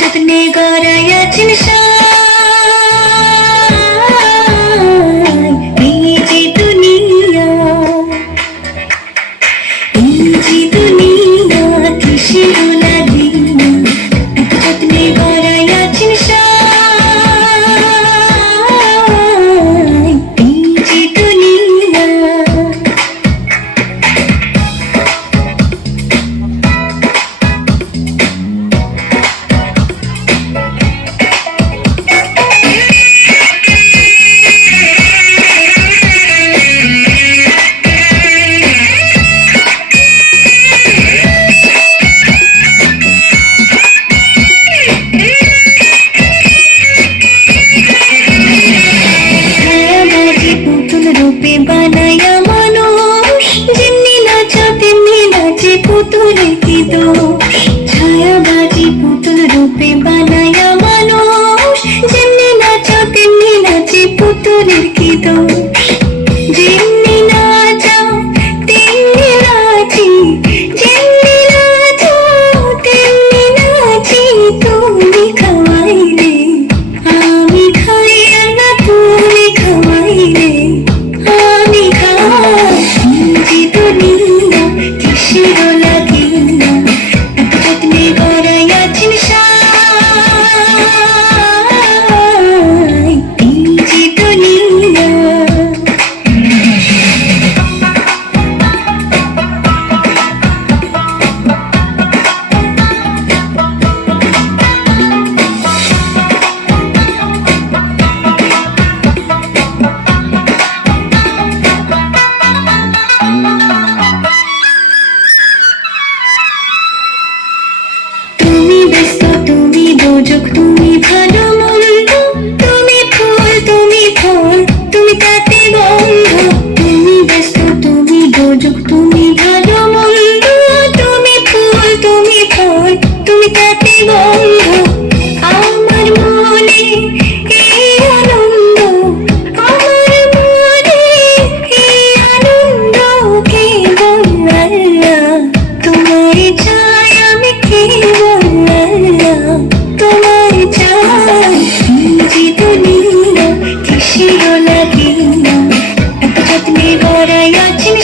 যত্নে গড়াইয়াছেন এই যে দুনিয়া, এই যে দুনিয়া কিসের লাগিয়া, এত যত্নে গড়াইয়াছেন এই যে দুনিয়া। রূপে বানায়া মানুষ, যেমনি নাচা তেমনি নাচে পুতুলের কি দোষ। ছায়াবাজি পুতুল রূপে বানায়া মানুষ, যেমনি নাচা তেমনি নাচে পুতুলের কি দোষ। যেমনি নাচা তেমনি নাচি, যেমনি নাচা তেমনি নাচি, তুমি খাওয়াইলে আমি খাই না, তুমি খাওয়াইলে আমি খাই। যে দুনিয়া কিসের লাগিয়া, এত যত্নে গড়াইয়াছেন এই যে দুনিয়া। তুমি ব্যস্ত, তুমি দোজক, তুমি ভালো মন্দ, তুমি ফুল, তুমি ফল, তুমি তাতে গন্ধ। তুমি ব্যস্ত, তুমি দোজক, তুমি ভালো মন্দ, তুমি ফুল, তুমি ফল, তুমি তাতে গন্ধ। আমার মনে এই আনন্দ, আমার মনে এই আনন্দ, কেবল আল্লাহ তোমার চাই, আমি কেবল তোমার চাই। যে দুনিয়া কিসের লাগিয়া, এত যত্নে গড়াইয়াছেন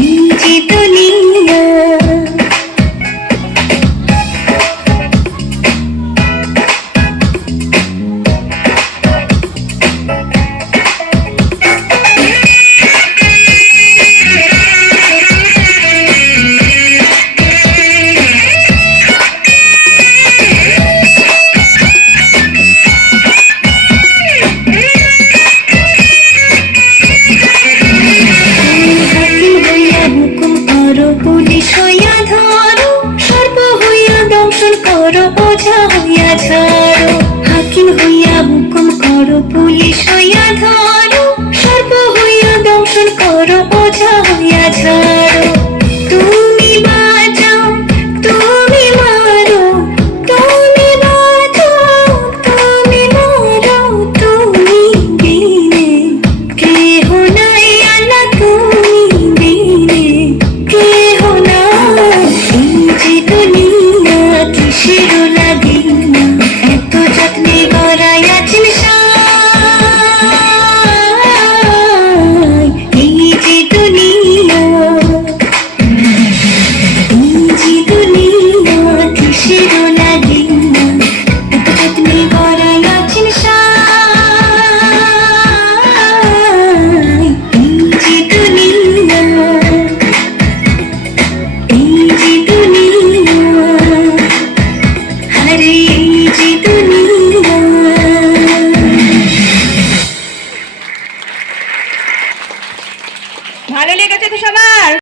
এই যে দুনিয়া। পুলিশ হইয়া ধরো, সর্প হইয়া দংশন করো, ওঝা হইয়া ছাড়ো। হাকিম হইয়া হুকুম করো, পুলিশ হইয়া ধরো, সর্প হইয়া দংশন করো, ওঝা হইয়া ছাড়ো। তুমি বাঁচাও, তুমি মারো, তুমি বাঁচাও, তুমি মারো, তুমি বিনে কেহ নাই আল্লাহ, তুমি বিনে কেহ নাই। এই যে দুনিয়া কিসের লাগিয়া, এত যত্নে গড়াইয়াছেন এই যে দুনিয়া। এই যে দুনিয়া কিসের লাগিয়া, এত যত্নে গড়াইয়াছেন এই যে দুনিয়া। এই যে দুনিয়া, আরে এই যে দুনিয়া। ভালো লেগেছে তো সবার?